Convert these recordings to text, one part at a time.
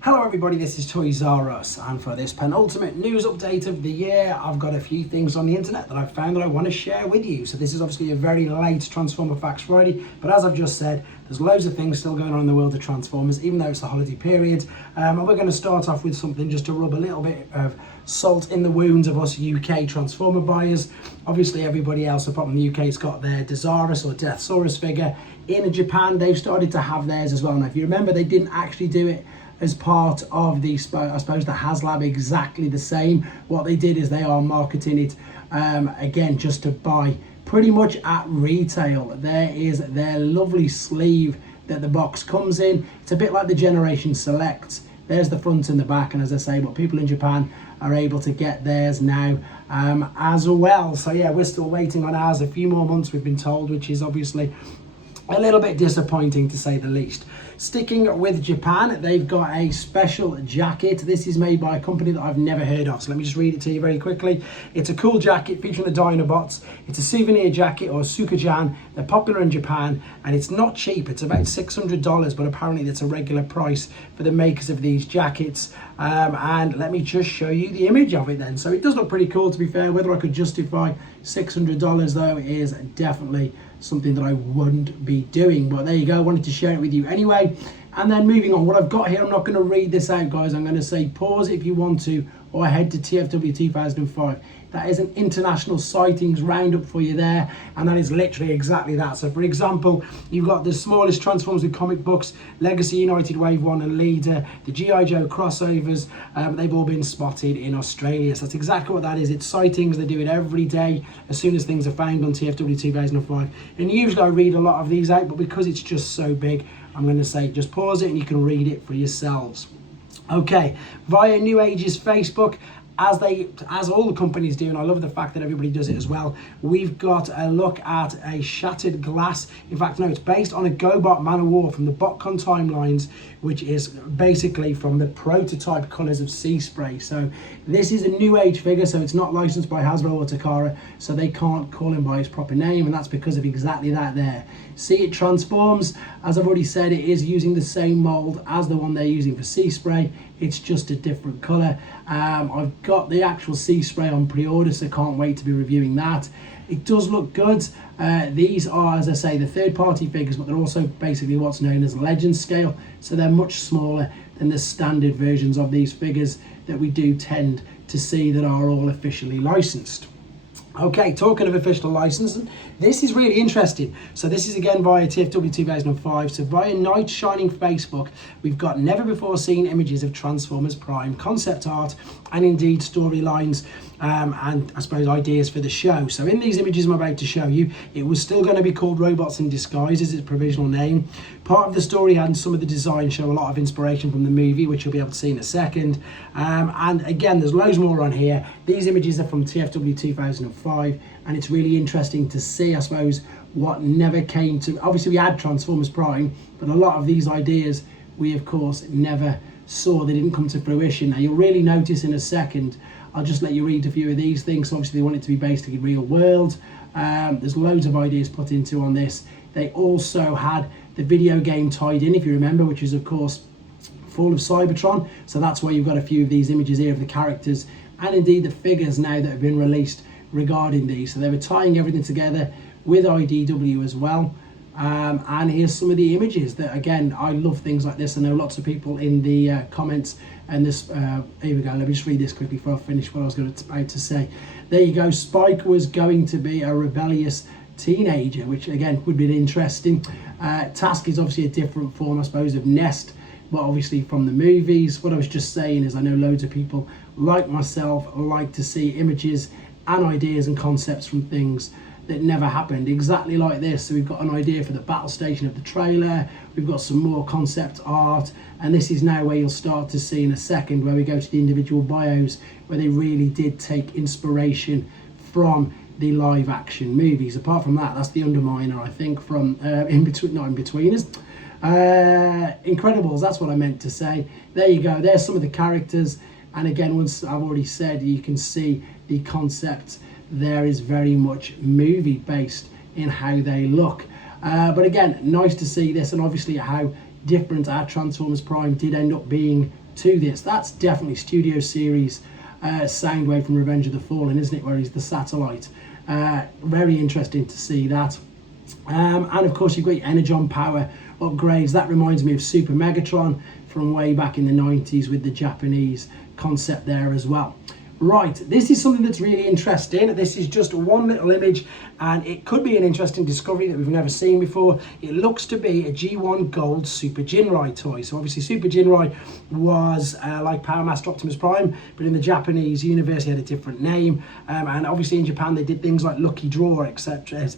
Hello everybody, this is Toys R Us, and for this penultimate news update of the year, I've got a few things on the internet that I've found that I want to share with you. So this is obviously a very late Transformer Facts Friday, but as I've just said, there's loads of things still going on in the world of Transformers, even though it's the holiday period. And we're going to start off with something just to rub a little bit of salt in the wounds of us UK Transformer buyers. Obviously everybody else apart from the UK has got their Desarus or Deathsaurus figure. In Japan, they've started to have theirs as well. Now if you remember, they didn't actually do it as part of the, I suppose, the HasLab exactly the same. What they did is they are marketing it again just to buy pretty much at retail. There is their lovely sleeve that the box comes in. It's a bit like the Generation Selects. There's the front and the back, and as I say, but people in Japan are able to get theirs now as well. So yeah, we're still waiting on ours. A few more months we've been told, which is obviously a little bit disappointing to say the least. Sticking with Japan, they've got a special jacket. This is made by a company that I've never heard of, so let me just read it to you very quickly. It's a cool jacket featuring the Dinobots. It's a souvenir jacket, or Sukajan. They're popular in Japan, and it's not cheap. It's about $600, but apparently that's a regular price for the makers of these jackets. And let me just show you the image of it then. So it does look pretty cool, to be fair. Whether I could justify $600 though is definitely something that I wouldn't be doing, but there you go. I wanted to share it with you anyway. And then moving on, what I've got here, I'm not going to read this out, guys. I'm going to say pause if you want to, or head to TFW 2005. That is an international sightings roundup for you there, and that is literally exactly that. So for example, you've got the smallest Transformers with comic books, Legacy United Wave 1 and Leader, the G.I. Joe crossovers, they've all been spotted in Australia. So that's exactly what that is. It's sightings. They do it every day as soon as things are found on TFW 2005. And usually I read a lot of these out, but because it's just so big, I'm going to say just pause it and you can read it for yourselves. Okay, via Newage's Facebook, as all the companies do, and I love the fact that everybody does it as well, we've got a look at a shattered glass. In fact, no, it's based on a GoBot Man of War from the BotCon timelines, which is basically from the prototype colours of Sea Spray. So this is a Newage figure, so it's not licensed by Hasbro or Takara, so they can't call him by his proper name, and that's because of exactly that there. See, it transforms. As I've already said, it is using the same mould as the one they're using for Sea Spray. It's just a different colour. I've got the actual Sea Spray on pre-order, so can't wait to be reviewing that. It does look good. These are, as I say, the third-party figures, but they're also basically what's known as legend scale, so they're much smaller than the standard versions of these figures that we do tend to see that are all officially licensed. Okay, talking of official licensing, this is really interesting. So this is again via TFW 2005. So via Night Shining Facebook, we've got never before seen images of Transformers Prime concept art and indeed storylines and I suppose ideas for the show. So in these images I'm about to show you, it was still going to be called Robots in Disguise as its provisional name. Part of the story and some of the design show a lot of inspiration from the movie, which you'll be able to see in a second. And again, there's loads more on here. These images are from TFW 2005, and it's really interesting to see, I suppose, what never came to. Obviously we had Transformers Prime, but a lot of these ideas we of course never saw. They didn't come to fruition. Now you'll really notice in a second, I'll just let you read a few of these things. So obviously they want it to be based in real world. There's loads of ideas put into on this. They also had the video game tied in, if you remember, which is of course Fall of Cybertron. So that's why you've got a few of these images here of the characters and indeed the figures now that have been released regarding these. So they were tying everything together with IDW as well. And here's some of the images that, again, I love things like this. I know lots of people in the comments, and this, here we go, let me just read this quickly before I finish what I was about to say. There you go, Spike was going to be a rebellious teenager, which again would be interesting. Task is obviously a different form, I suppose, of Nest, but obviously from the movies. What I was just saying is I know loads of people like myself like to see images and ideas and concepts from things that never happened, exactly like this. So we've got an idea for the battle station of the trailer, we've got some more concept art, and this is now where you'll start to see in a second where we go to the individual bios where they really did take inspiration from the live action movies. Apart from that, that's the Underminer, I think, from Incredibles, that's what I meant to say. There you go, there's some of the characters, and again, once I've already said, you can see the concept there is very much movie based in how they look. But again, nice to see this, and obviously how different our Transformers Prime did end up being to this. That's definitely Studio Series Soundwave from Revenge of the Fallen, isn't it, where he's the satellite. Very interesting to see that. And of course you've got your Energon power upgrades. That reminds me of Super Megatron from way back in the 90s with the Japanese concept there as well. Right, this is something that's really interesting. This is just one little image and it could be an interesting discovery that we've never seen before. It looks to be a G1 Gold Super Genai toy. So obviously Super Genai was like Power Master Optimus Prime, but in the Japanese universe he had a different name. And obviously in Japan they did things like Lucky Draw, etc.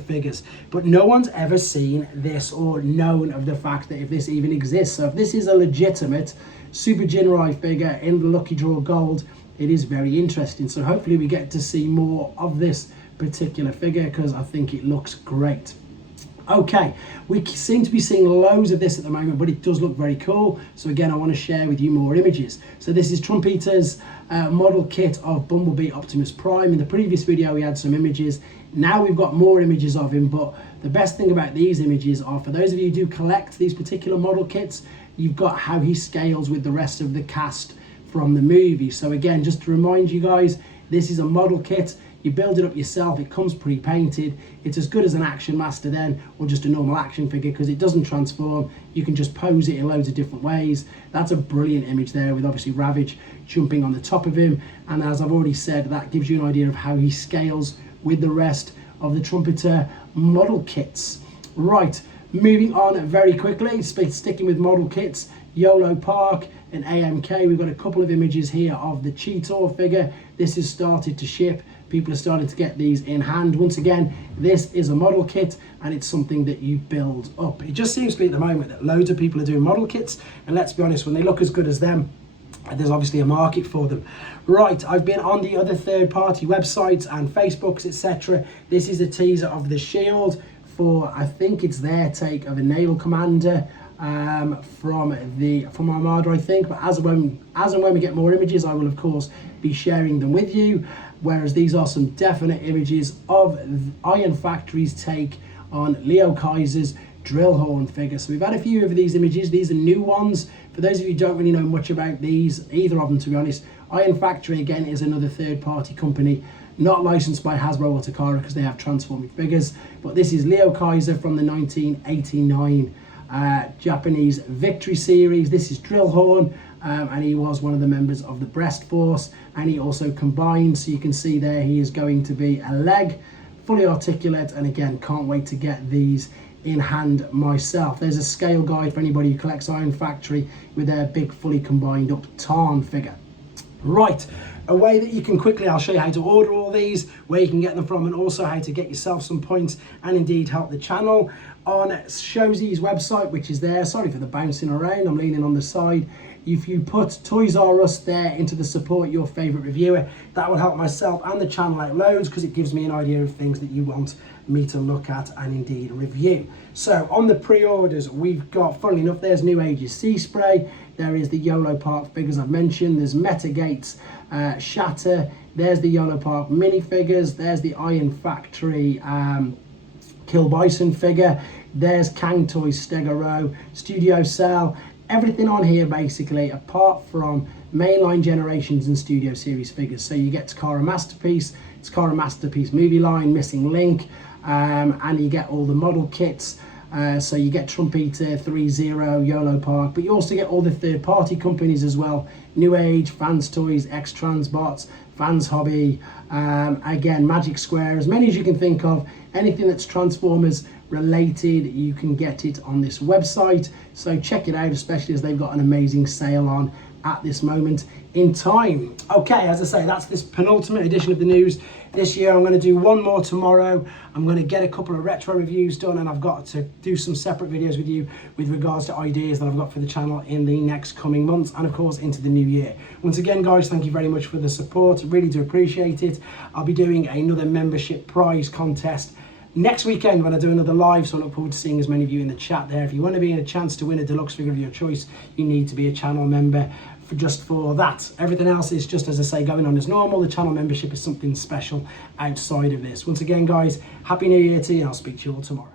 figures. But no one's ever seen this or known of the fact that if this even exists. So if this is a legitimate Super Genai figure in the Lucky Draw Gold, it is very interesting. So hopefully we get to see more of this particular figure because I think it looks great. Okay, we seem to be seeing loads of this at the moment, but it does look very cool. So again, I want to share with you more images. So this is Trumpeter's model kit of Bumblebee Optimus Prime. In the previous video, we had some images. Now we've got more images of him, but the best thing about these images are, for those of you who do collect these particular model kits, you've got how he scales with the rest of the cast from the movie. So again, just to remind you guys, this is a model kit. You build it up yourself. It comes pre-painted. It's as good as an Action Master then, or just a normal action figure, because it doesn't transform. You can just pose it in loads of different ways. That's a brilliant image there with obviously Ravage jumping on the top of him. And as I've already said, that gives you an idea of how he scales with the rest of the Trumpeter model kits. Right, moving on very quickly, sticking with model kits, YOLO Park and AMK. We've got a couple of images here of the Cheetor figure. This has started to ship. People are starting to get these in hand. Once again, this is a model kit and it's something that you build up. It just seems to be at the moment that loads of people are doing model kits, and let's be honest, when they look as good as them, there's obviously a market for them. Right, I've been on the other third-party websites and Facebooks, etc. This is a teaser of the Shield for, I think it's their take of a naval commander from Armada, I think. But as and when we get more images, I will of course be sharing them with you. Whereas these are some definite images of Ironfactory's take on Leo Kaiser's Drillhorn figure. So we've had a few of these images. These are new ones. For those of you who don't really know much about these, either of them to be honest, Ironfactory again is another third-party company, not licensed by Hasbro or Takara because they have transforming figures. But this is Leo Kaiser from the 1989 Japanese Victory series. This is Drillhorn, and he was one of the members of the Breast Force, and he also combined, so you can see there he is going to be a leg, fully articulate, and again, can't wait to get these in hand myself. There's a scale guide for anybody who collects Ironfactory with their big fully combined up Tarn figure. Right, a way that you can quickly, I'll show you how to order all these, where you can get them from, and also how to get yourself some points and indeed help the channel on Shozi's website, which is there. Sorry for the bouncing around, I'm leaning on the side. If you put Toys R Us there into the support your favorite reviewer, that will help myself and the channel out loads, because it gives me an idea of things that you want me to look at and indeed review. So on the pre-orders, we've got, funnily enough, there's Newage's Sea Spray, there is the YOLO Park figures I've mentioned, there's Metagate's Shatter, there's the YOLO Park minifigures, there's the Ironfactory Kill Bison figure, there's Kang Toys Stegaro, Studio Cell, everything on here basically apart from mainline Generations and Studio Series figures. So you get Takara Masterpiece, Takara Masterpiece Movie Line, Missing Link, and you get all the model kits. So you get Trumpeter, 3-0, YOLO Park, but you also get all the third-party companies as well. Newage, Fans Toys, X-Transbots, Fans Hobby, again, Magic Square, as many as you can think of. Anything that's Transformers related, you can get it on this website. So check it out, especially as they've got an amazing sale on at this moment in time. Okay, as I say, that's this penultimate edition of the news this year. I'm going to do one more tomorrow. I'm going to get a couple of retro reviews done, and I've got to do some separate videos with you with regards to ideas that I've got for the channel in the next coming months, and of course into the new year. Once again, guys, thank you very much for the support. Really do appreciate it. I'll be doing another membership prize contest next weekend when I do another live, so I look forward to seeing as many of you in the chat there. If you want to be in a chance to win a deluxe figure of your choice, you need to be a channel member just for that. Everything else is just, as I say, going on as normal. The channel membership is something special outside of this. Once again, guys, Happy New Year to you, and I'll speak to you all tomorrow.